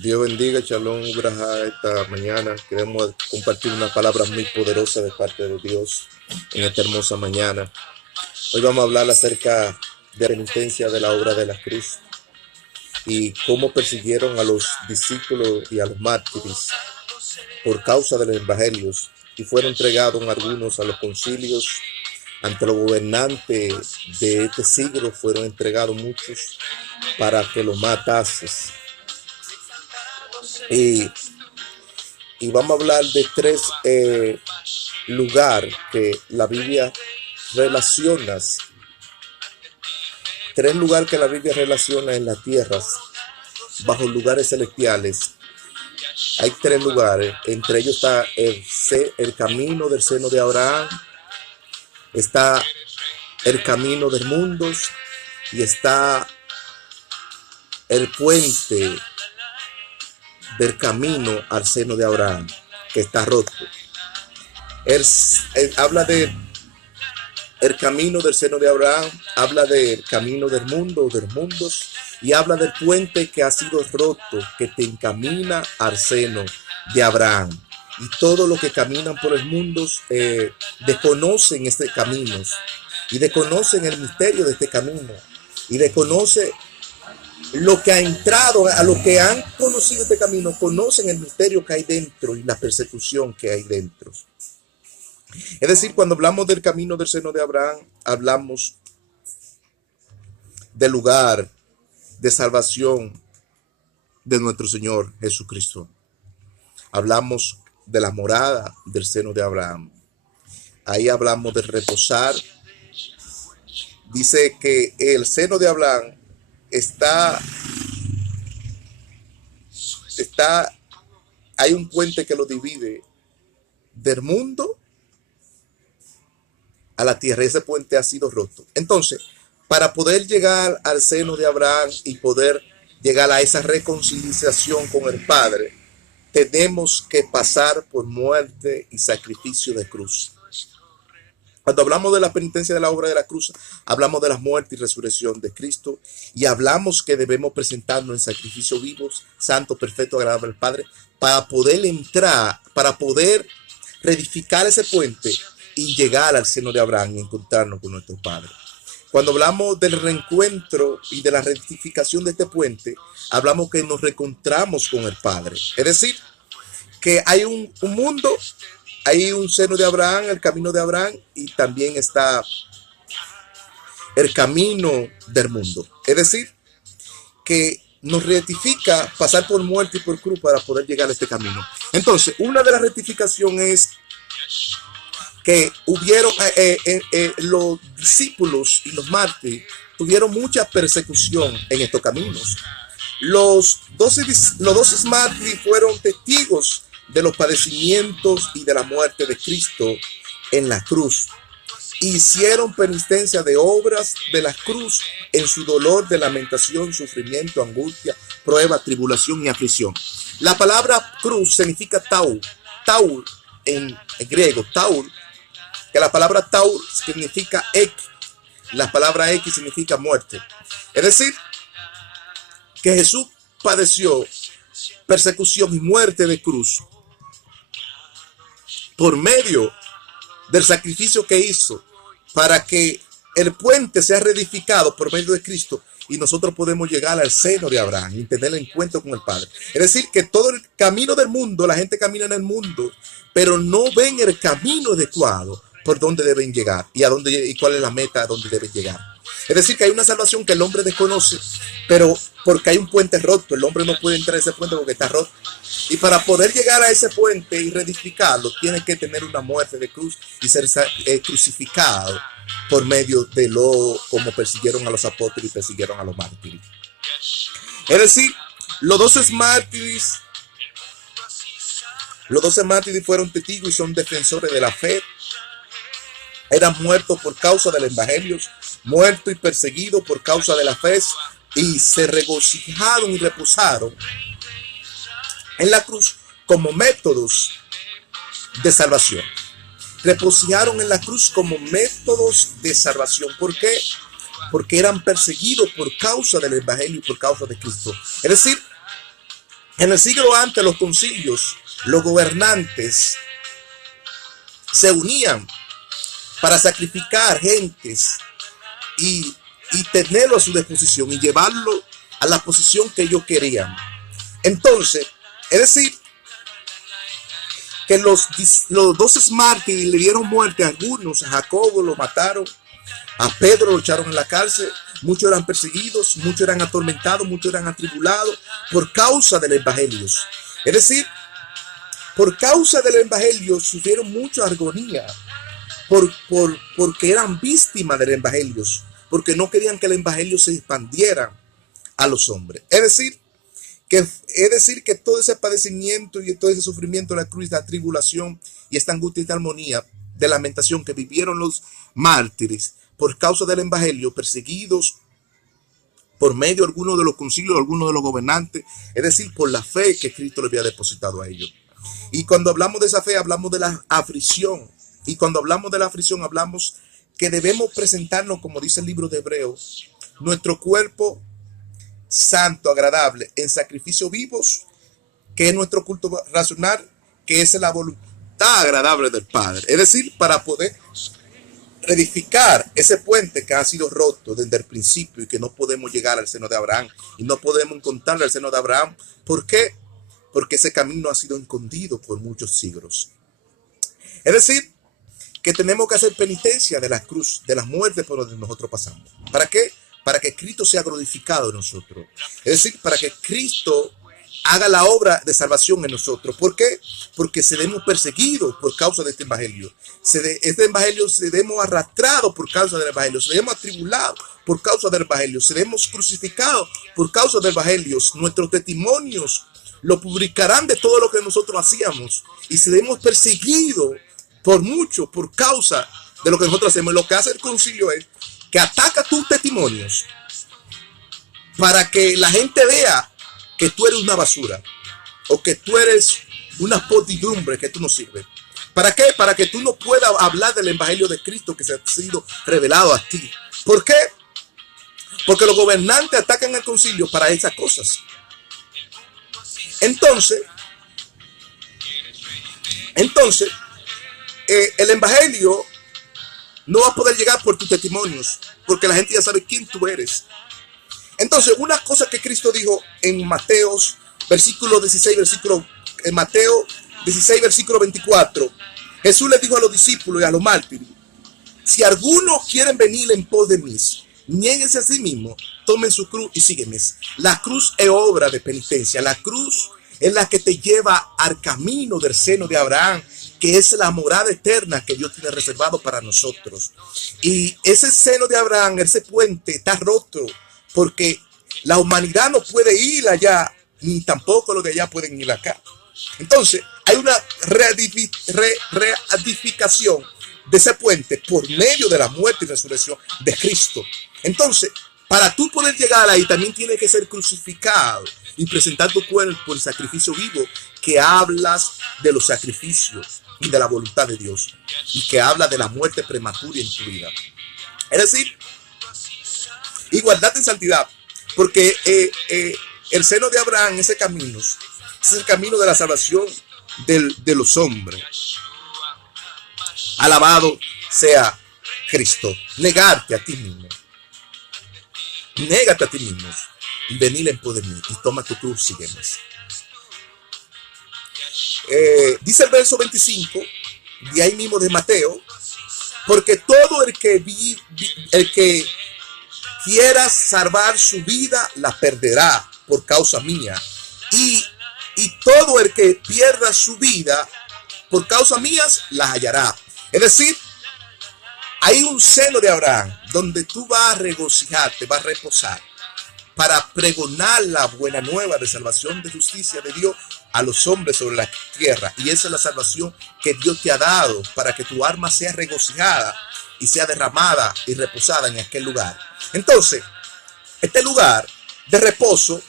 Dios bendiga, Shalom, Braja, esta mañana. Queremos compartir una palabra muy poderosa de parte de Dios en esta hermosa mañana. Hoy vamos a hablar acerca de la penitencia de la obra de la cruz y cómo persiguieron a los discípulos y a los mártires por causa de los evangelios y fueron entregados algunos a los concilios. Ante los gobernantes de este siglo fueron entregados muchos para que los matases. Y, y vamos a hablar de tres lugares que la Biblia relaciona, en las tierras, bajo lugares celestiales. Hay tres lugares, entre ellos está el camino del seno de Abraham, está el camino del mundo y está el puente del camino al seno de Abraham, que está roto. Él habla de el camino del seno de Abraham, habla del camino del mundo, de los mundos, y habla del puente que ha sido roto, que te encamina al seno de Abraham. Y todos los que caminan por el mundo desconocen este camino y desconocen el misterio de este camino y desconocen lo que ha entrado, a los que han conocido este camino, conocen el misterio que hay dentro y la persecución que hay dentro. Es decir, cuando hablamos del camino del seno de Abraham, hablamos del lugar de salvación de nuestro Señor Jesucristo. Hablamos de la morada del seno de Abraham. Ahí hablamos de reposar. Dice que el seno de Abraham hay un puente que lo divide del mundo a la tierra. Ese puente ha sido roto. Entonces, para poder llegar al seno de Abraham y poder llegar a esa reconciliación con el Padre, tenemos que pasar por muerte y sacrificio de cruz. Cuando hablamos de la penitencia de la obra de la cruz, hablamos de la muerte y resurrección de Cristo y hablamos que debemos presentarnos en sacrificios vivos, santo, perfecto, agradable al Padre, para poder entrar, para poder reedificar ese puente y llegar al seno de Abraham y encontrarnos con nuestro Padre. Cuando hablamos del reencuentro y de la rectificación de este puente, hablamos que nos reencontramos con el Padre. Es decir, que hay un mundo, hay un seno de Abraham, el camino de Abraham, y también está el camino del mundo. Es decir, que nos rectifica pasar por muerte y por cruz para poder llegar a este camino. Entonces, una de las rectificaciones es que hubieron los discípulos y los mártires tuvieron mucha persecución en estos caminos. Los 12 mártires fueron testigos de los padecimientos y de la muerte de Cristo en la cruz. Hicieron penitencia de obras de la cruz en su dolor de lamentación, sufrimiento, angustia, prueba, tribulación y aflicción. La palabra cruz significa taur en griego, taur, que la palabra taur significa X, la palabra X significa muerte. Es decir, que Jesús padeció persecución y muerte de cruz por medio del sacrificio que hizo para que el puente sea reedificado por medio de Cristo y nosotros podemos llegar al seno de Abraham y tener el encuentro con el Padre. Es decir, que todo el camino del mundo, la gente camina en el mundo, pero no ven el camino adecuado por dónde deben llegar y cuál es la meta a dónde deben llegar. Es decir, que hay una salvación que el hombre desconoce, pero porque hay un puente roto, el hombre no puede entrar a ese puente porque está roto. Y para poder llegar a ese puente y reedificarlo, tiene que tener una muerte de cruz y ser crucificado por medio de como persiguieron a los apóstoles y persiguieron a los mártires. Es decir, los 12 mártires fueron testigos y son defensores de la fe. Eran muertos por causa del evangelio, muertos y perseguidos por causa de la fe, y se regocijaron y reposaron en la cruz como métodos de salvación. Reposaron en la cruz como métodos de salvación. ¿Por qué? Porque eran perseguidos por causa del evangelio y por causa de Cristo. Es decir, En el siglo antes, los concilios, los gobernantes se unían para sacrificar gentes y, y tenerlo a su disposición y llevarlo a la posición que ellos querían. Entonces, es decir, que los 12 mártires le dieron muerte a algunos. A Jacobo lo mataron, a Pedro lo echaron en la cárcel, muchos eran perseguidos, muchos eran atormentados, muchos eran atribulados por causa del evangelio. Es decir, por causa del evangelio sufrieron mucha agonía, porque eran víctimas del evangelio, porque no querían que el evangelio se expandiera a los hombres. Es decir que todo ese padecimiento y todo ese sufrimiento, la cruz, la tribulación y esta angustia y esta armonía de lamentación que vivieron los mártires por causa del evangelio, perseguidos por medio de algunos de los concilios, algunos de los gobernantes, es decir, por la fe que Cristo le había depositado a ellos. Y cuando hablamos de esa fe, hablamos de la aflicción. Y cuando hablamos de la aflicción, hablamos que debemos presentarnos, como dice el libro de Hebreos, nuestro cuerpo santo, agradable, en sacrificio vivos, que es nuestro culto racional, que es la voluntad agradable del Padre. Es decir, para poder reedificar ese puente que ha sido roto desde el principio y que no podemos llegar al seno de Abraham y no podemos encontrar el seno de Abraham. ¿Por qué? Porque ese camino ha sido escondido por muchos siglos. Es decir, que tenemos que hacer penitencia de la cruz, de la muerte por donde nosotros pasamos. ¿Para qué? Para que Cristo sea glorificado en nosotros. Es decir, para que Cristo haga la obra de salvación en nosotros. ¿Por qué? Porque seremos perseguidos por causa de este evangelio. Este evangelio seremos arrastrados por causa del evangelio. Seremos atribulados por causa del evangelio. Seremos crucificados por causa del evangelio. Nuestros testimonios lo publicarán de todo lo que nosotros hacíamos. Y seremos perseguidos por mucho, por causa de lo que nosotros hacemos. Lo que hace el concilio es que ataca tus testimonios para que la gente vea que tú eres una basura o que tú eres una podridumbre, que tú no sirves. ¿Para qué? Para que tú no puedas hablar del evangelio de Cristo que se ha sido revelado a ti. ¿Por qué? Porque los gobernantes atacan al concilio para esas cosas. Entonces, el evangelio no va a poder llegar por tus testimonios, porque la gente ya sabe quién tú eres. Entonces, una cosa que Cristo dijo en Mateo 16, versículo 24, Jesús le dijo a los discípulos y a los mártires: si algunos quieren venir en pos de mí, niéguense a sí mismos, tomen su cruz y sígueme. La cruz es obra de penitencia. La cruz es la que te lleva al camino del seno de Abraham, que es la morada eterna que Dios tiene reservado para nosotros. Y ese seno de Abraham, ese puente, está roto porque la humanidad no puede ir allá, ni tampoco los de allá pueden ir acá. Entonces, hay una reedificación de ese puente por medio de la muerte y resurrección de Cristo. Entonces, para tú poder llegar ahí, también tienes que ser crucificado y presentar tu cuerpo en sacrificio vivo, que hablas de los sacrificios y de la voluntad de Dios, y que habla de la muerte prematura en tu vida. Es decir, igualdad en santidad, porque el seno de Abraham, ese camino, es el camino de la salvación de los hombres. Alabado sea Cristo. Negarte a ti mismo. Négate a ti mismo y venir en pos de mí y toma tu cruz, sígueme. Dice el verso 25 de ahí mismo de Mateo: porque todo el que quiera salvar su vida la perderá por causa mía, y todo el que pierda su vida por causa mías la hallará. Es decir, hay un seno de Abraham donde tú vas a regocijarte, vas a reposar para pregonar la buena nueva de salvación, de justicia de Dios a los hombres sobre la tierra. Y esa es la salvación que Dios te ha dado, para que tu alma sea regocijada y sea derramada y reposada en aquel lugar. Entonces, este lugar de reposo,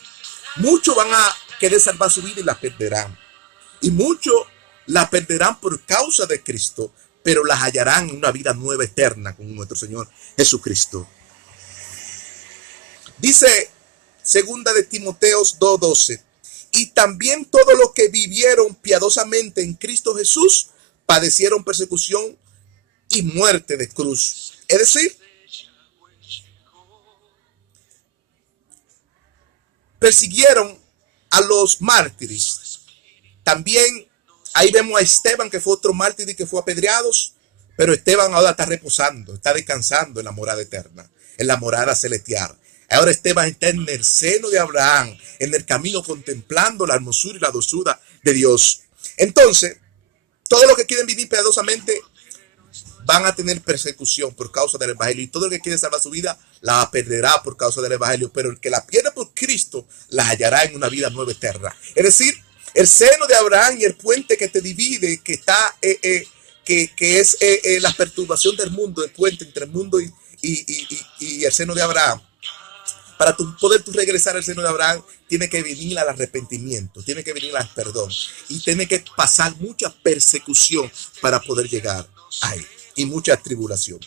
muchos van a querer salvar su vida y la perderán. Y muchos la perderán por causa de Cristo, pero las hallarán en una vida nueva eterna con nuestro Señor Jesucristo. Dice segunda de Timoteo 2:12: Y también todos los que vivieron piadosamente en Cristo Jesús padecieron persecución y muerte de cruz. Es decir, persiguieron a los mártires. También ahí vemos a Esteban, que fue otro mártir y que fue apedreado, pero Esteban ahora está reposando, está descansando en la morada eterna, en la morada celestial. Ahora Esteban está en el seno de Abraham, en el camino contemplando la hermosura y la dulzura de Dios. Entonces, todos los que quieren vivir piadosamente van a tener persecución por causa del evangelio, y todo el que quiere salvar su vida la perderá por causa del evangelio, pero el que la pierde por Cristo la hallará en una vida nueva eterna. Es decir, el seno de Abraham y el puente que te divide, que está que es la perturbación del mundo, el puente entre el mundo y el seno de Abraham. Para poder regresar al seno de Abraham, tiene que venir al arrepentimiento, tiene que venir al perdón, y tiene que pasar mucha persecución para poder llegar ahí, y mucha tribulación.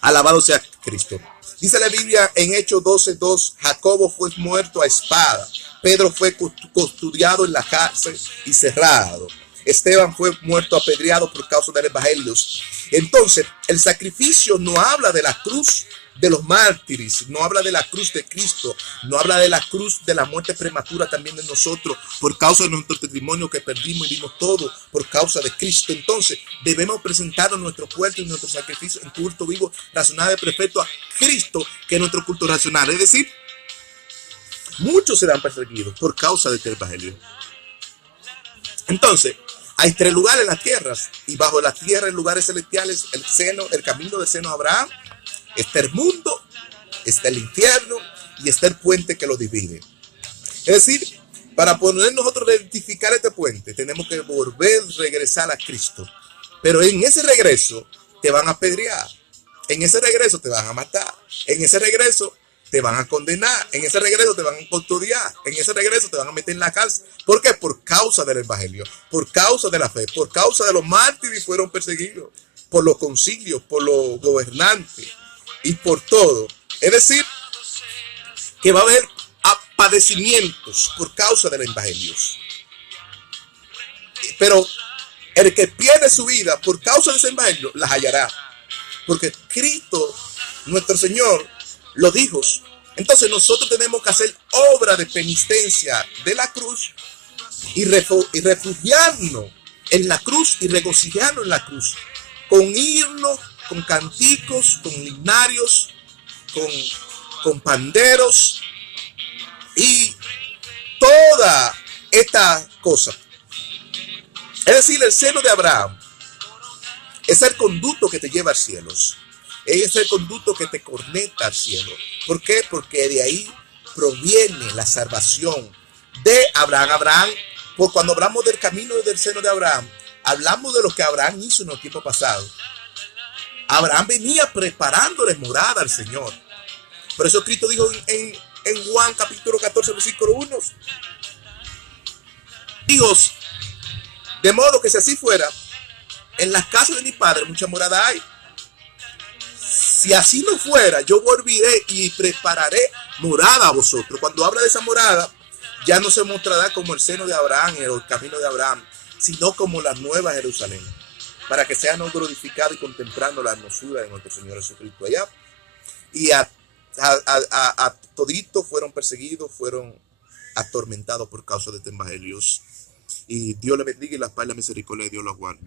Alabado sea Cristo. Dice la Biblia en Hechos 12:2, Jacobo fue muerto a espada, Pedro fue custodiado en la cárcel y cerrado, Esteban fue muerto apedreado por causa del evangelio. Entonces, el sacrificio no habla de la cruz de los mártires, no habla de la cruz de Cristo, no habla de la cruz de la muerte prematura también de nosotros, por causa de nuestro testimonio que perdimos y dimos todo por causa de Cristo. Entonces, debemos presentar nuestro cuerpo y nuestro sacrificio en culto vivo, razonable, perfecto a Cristo, que es nuestro culto racional. Es decir, muchos serán perseguidos por causa de este evangelio. Entonces, hay tres lugares en las tierras, y bajo la tierra, en lugares celestiales, el camino del seno de Abraham. Está el mundo, está el infierno y está el puente que lo divide. Es decir, para poder nosotros identificar este puente, tenemos que volver a regresar a Cristo. Pero en ese regreso te van a apedrear, en ese regreso te van a matar, en ese regreso te van a condenar, en ese regreso te van a custodiar, en ese regreso te van a meter en la cárcel. ¿Por qué? Por causa del evangelio, por causa de la fe, por causa de los mártires fueron perseguidos, por los concilios, por los gobernantes y por todo. Es decir, que va a haber padecimientos por causa del evangelio. Pero el que pierde su vida por causa de ese evangelio, la hallará. Porque Cristo, nuestro Señor, lo dijo. Entonces nosotros tenemos que hacer obra de penitencia de la cruz y refugiarnos en la cruz y regocijarnos en la cruz. Con himnos, con canticos, con himnarios, con panderos y toda esta cosa. Es decir, el seno de Abraham es el conducto que te lleva al cielo. Es el conducto que te conecta al cielo. ¿Por qué? Porque de ahí proviene la salvación de Abraham. Abraham, pues cuando hablamos del camino del seno de Abraham, hablamos de lo que Abraham hizo en el tiempo pasado. Abraham venía preparándole morada al Señor. Por eso Cristo dijo en Juan capítulo 14, versículo 1. Hijos, de modo que si así fuera, en las casas de mi Padre mucha morada hay. Si así no fuera, yo volveré y prepararé morada a vosotros. Cuando habla de esa morada, ya no se mostrará como el seno de Abraham, el camino de Abraham, sino como la nueva Jerusalén, para que sean glorificados y contemplando la hermosura de nuestro Señor Jesucristo allá. Y a toditos fueron perseguidos, fueron atormentados por causa de este evangelio. Y Dios les bendiga y la paz y la misericordia de Dios los guarde.